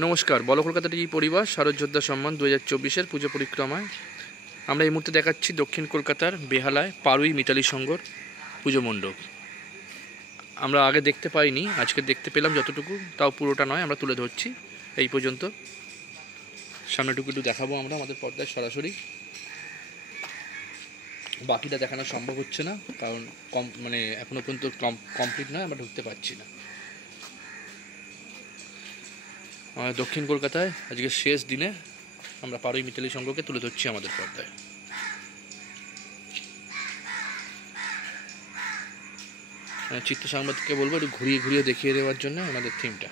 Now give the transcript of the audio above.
নমস্কার, বলো কলকাতার এই পরিবার শারদযোদ্ধা সম্মান 2024-এর পুজো পরিক্রমায় আমরা এই মুহূর্তে দেখাচ্ছি দক্ষিণ কলকাতার বেহালায় পারুই মিতালি সংঘর পুজো মণ্ডপ। আমরা আগে দেখতে পাইনি, আজকে দেখতে পেলাম যতটুকু, তাও পুরোটা নয়, আমরা তুলে ধরছি এই পর্যন্ত। সামনেটুকু একটু দেখাবো আমরা আমাদের পর্দায় সরাসরি, বাকিটা দেখানো সম্ভব হচ্ছে না কারণ এখনো পর্যন্ত কমপ্লিট নয়, আমরা ঢুকতে পারছি না। আমাদের দক্ষিণ কলকাতায় আজকে শেষ দিনে আমরা পারুই মিতালি সংঘকে তুলে ধরছি আমাদের পর্দায়। চিত্র সাংবাদিককে বলবো একটু ঘুরিয়ে ঘুরিয়ে দেখিয়ে দেওয়ার জন্য আমাদের থিমটা।